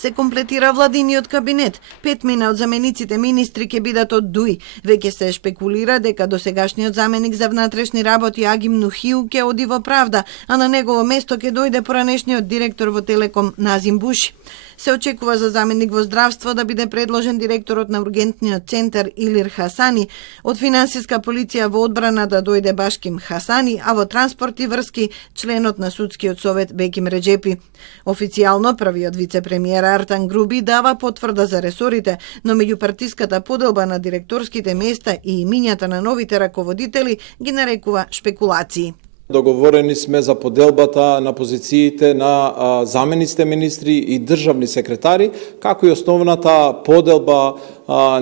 Се комплетира владиниот кабинет. 5 од замениците министри ќе бидат од ДУИ. Веќе се шпекулира дека досегашниот заменик за внатрешни работи Агим Нухиу ќе оди во правда, а на негово место ќе дојде поранешниот директор во Телеком Назим Буши. Се очекува за заменик во здравство да биде предложен директорот на ургентниот центар Илир Хасани, од финансиска полиција во одбрана да дојде Башким Хасани, а во транспорт и врски членот на судскиот совет Беким Реджепи. Официјално првиот вице-премиер Артан Груби дава потврда за ресорите, но меѓупартиската поделба на директорските места и имињата на новите раководители ги нарекува шпекулации. Договорени сме за поделбата на позициите на замениците министри и државни секретари, како и основната поделба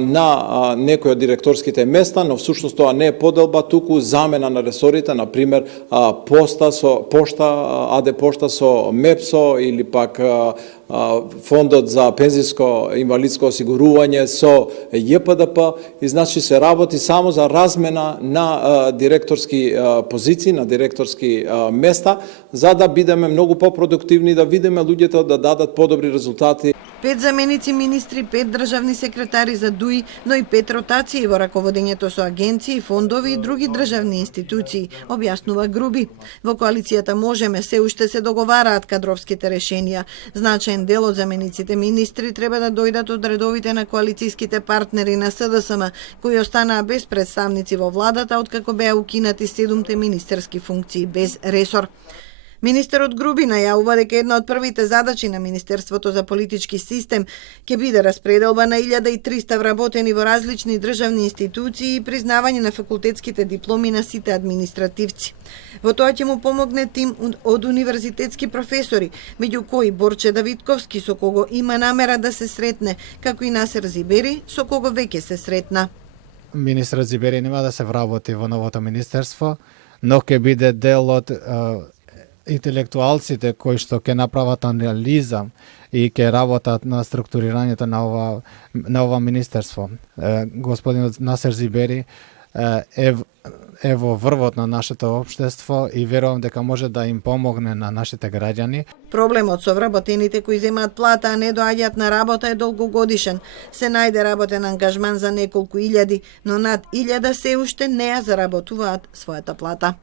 на некои од директорските места, но всушност тоа не е поделба, туку замена на ресорите, например пошта АД пошта со МЕПСО или пак фондот за пензиско инвалидско осигурување со ЈПДП, и значи се работи само за размена на директорски позиции, на директорски места, за да бидеме многу попродуктивни, да видиме луѓето да дадат подобри резултати. 5 заменици министри, 5 државни секретари за ДУИ, но и 5 ротации во раководењето со агенции, фондови и други државни институции, објаснува Груби. Во коалицијата Можеме се уште се договараат кадровските решенија. Значаен дел од замениците министри треба да дојдат од редовите на коалицијските партнери на СДСМ, кои останаа без представници во владата откако беа укинати 7 министерски функции без ресор. Министерот Груби најавува дека една од првите задачи на Министерството за политички систем ќе биде распределба на 1300 вработени во различни државни институции и признавање на факултетските дипломи на сите административци. Во тоа ќе му помогне тим од универзитетски професори, меѓу кои Борче Давидковски, со кого има намера да се сретне, како и Насер Зибери, со кого веќе се сретна. Министерот Зибери нема да се вработи во новото министерство, но ќе биде дел од интелектуалците кои што ќе направат анализа и ќе работат на структурирањето на ова министерство. Господинот Насер Зибери е во врвот на нашето општество и верувам дека може да им помогне на нашите граѓани. Проблемот со вработените кои земаат плата, а не доаѓаат на работа е долгогодишен. Се најде работен ангажман за неколку илјади, но над 1000 се уште не ја заработуваат својата плата.